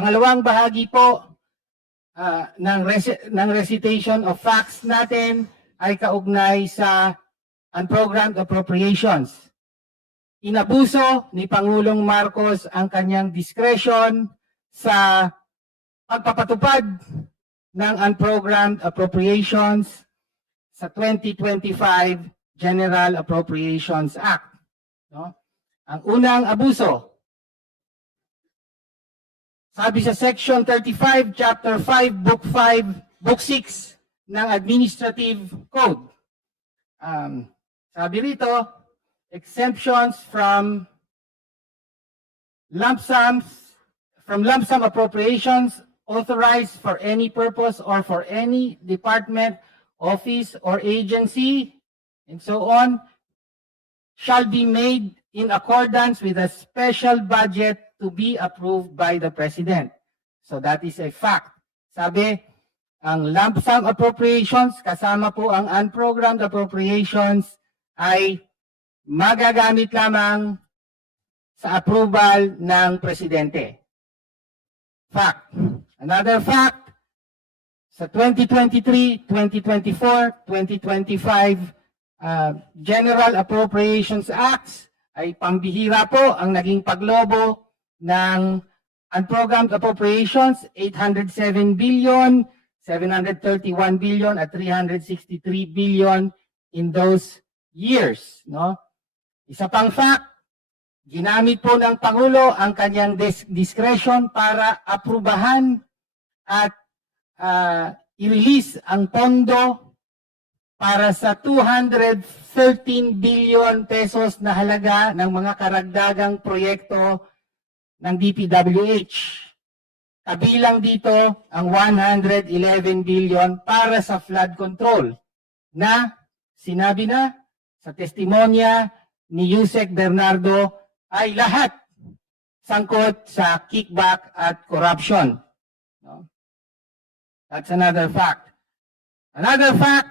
pangalawang bahagi po ng recitation of facts natin ay kaugnay sa unprogrammed appropriations. Inabuso ni Pangulong Marcos ang kanyang discretion sa pagpapatupad ng unprogrammed appropriations sa 2025 General Appropriations Act. No? Ang unang abuso, sabi sa Section 35, Chapter 5, Book 6 ng Administrative Code. Sabi rito, exemptions from lump sum appropriations authorized for any purpose or for any department, office, or agency, and so on, shall be made in accordance with a special budget to be approved by the President. So that is a fact. Sabi, ang lump sum appropriations, kasama po ang unprogrammed appropriations, ay magagamit lamang sa approval ng Presidente. Fact. Another fact, sa 2023, 2024, 2025 General Appropriations Acts ay pambihira po ang naging paglobo ng unprogrammed appropriations, 807 billion, 731 billion at 363 billion in those years. No? Isa pang fact, ginamit po ng Pangulo ang kanyang discretion para aprubahan at i-release ang pondo para sa 213 billion pesos na halaga ng mga karagdagang proyekto ng DPWH. Kabilang dito ang 111 billion para sa flood control na sinabi na sa testimonya ni Yusek Bernardo ay lahat sangkot sa kickback at corruption. No? That's another fact. Another fact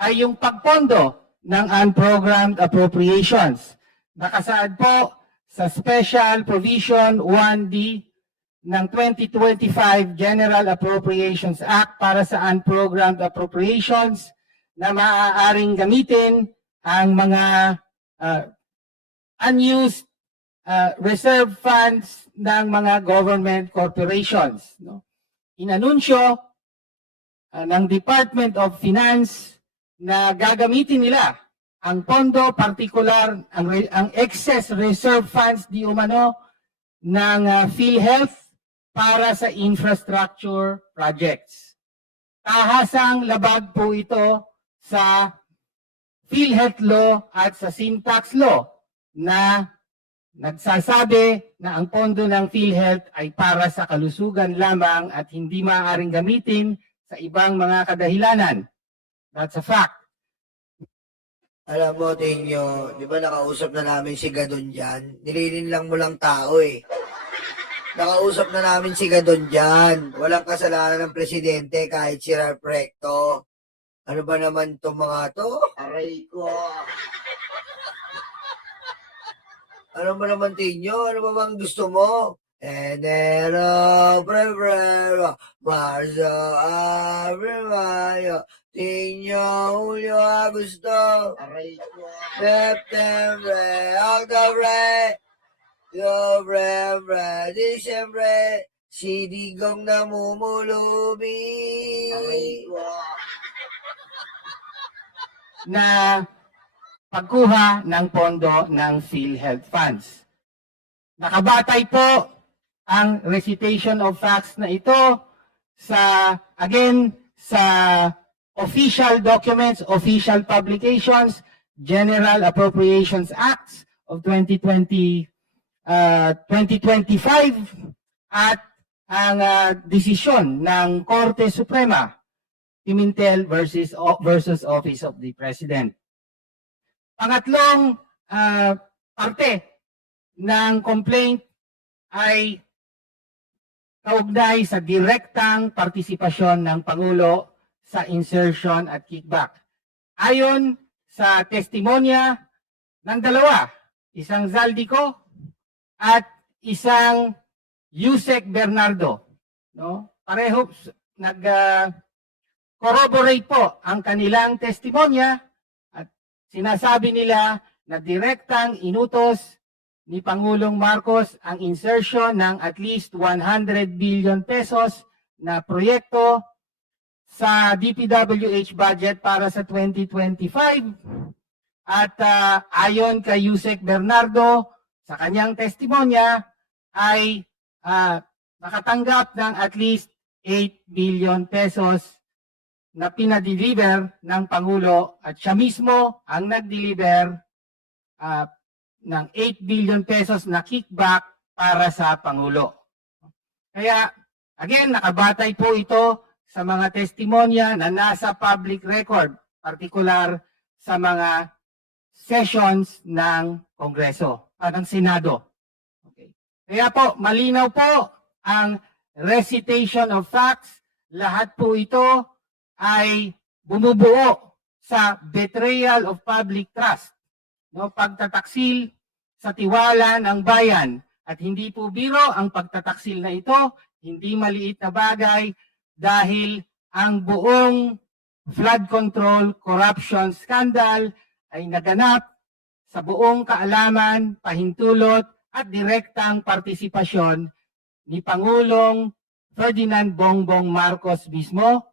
ay yung pagpondo ng unprogrammed appropriations. Nakasaad po sa Special Provision 1D ng 2025 General Appropriations Act para sa unprogrammed appropriations na maaaring gamitin ang mga unused reserve funds ng mga government corporations. No? Inanunsyo ng Department of Finance na gagamitin nila ang pondo, particular, ang excess reserve funds di umano ng PhilHealth para sa infrastructure projects. Tahasang labag po ito sa PhilHealth Law at sa Syntax Law na nagsasabi na ang pondo ng PhilHealth ay para sa kalusugan lamang at hindi maaaring gamitin sa ibang mga kadahilanan. That's a fact. Alam mo, Tinyo, di ba nakausap na namin si Gadon dyan? Nilinin lang mo lang tao eh. Nakausap na namin si Gadon dyan. Walang kasalanan ng presidente kahit si Recto. Ano ba naman to mga to? Aray ko. Ano ba naman, Tinyo? Ano ba bang gusto mo? Enero, Febrero, Marzo, Abril, Mayo, Tinyo, Julio, Agosto, September, October, November, December, si Digong namumulubi. Na pagkuha ng pondo ng PhilHealth funds. Nakabatay po ang recitation of facts na ito sa, again, sa official documents, official publications, General Appropriations Acts of 2025 at ang desisyon ng Korte Suprema, Pimentel versus Office of the President. Pangatlong parte ng complaint ay kaugnay sa direktang partisipasyon ng Pangulo sa insertion at kickback. Ayon sa testimonya ng dalawa, isang Zaldico at isang Yusek Bernardo. No? Pareho corroborate po ang kanilang testimonya at sinasabi nila na direktang inutos ni Pangulong Marcos ang insertion ng at least 100 billion pesos na proyekto sa DPWH budget para sa 2025. At ayon kay Yusek Bernardo, sa kanyang testimonya ay nakatanggap ng at least 8 billion pesos na pinadeliver ng Pangulo at siya mismo ang nag-deliver ng 8 billion pesos na kickback para sa Pangulo. Kaya, again, nakabatay po ito sa mga testimonya na nasa public record, particular sa mga sessions ng Kongreso, ng Senado. Okay. Kaya po, malinaw po ang recitation of facts. Lahat po ito ay bumubuo sa betrayal of public trust, no, pagtataksil sa tiwala ng bayan. At hindi po biro ang pagtataksil na ito, hindi maliit na bagay dahil ang buong flood control corruption scandal ay naganap sa buong kaalaman, pahintulot at direktang partisipasyon ni Pangulong Ferdinand Bongbong Marcos mismo.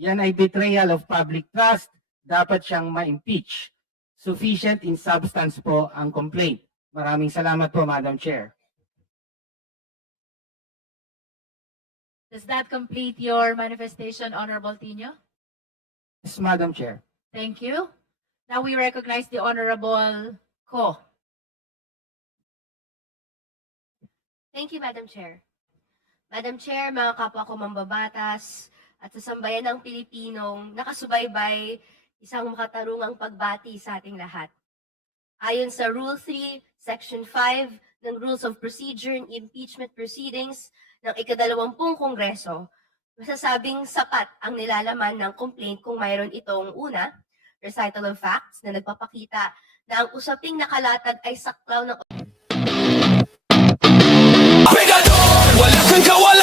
Yan ay betrayal of public trust. Dapat siyang ma-impeach. Sufficient in substance po ang complaint. Maraming salamat po, Madam Chair. Does that complete your manifestation, Honorable Tino? Yes, Madam Chair. Thank you. Now we recognize the Honorable Ko. Thank you, Madam Chair. Madam Chair, mga kapwa ko mambabatas at sa sambayan ng Pilipinong nakasubaybay, isang makatarungang pagbati sa ating lahat. Ayon sa Rule 3, Section 5 ng Rules of Procedure and Impeachment Proceedings ng ika-20 Kongreso, masasabing sapat ang nilalaman ng complaint kung mayroon itong una, recital of facts na nagpapakita na ang usaping nakalatag ay saklaw ng Pegador, wala kang kawalan.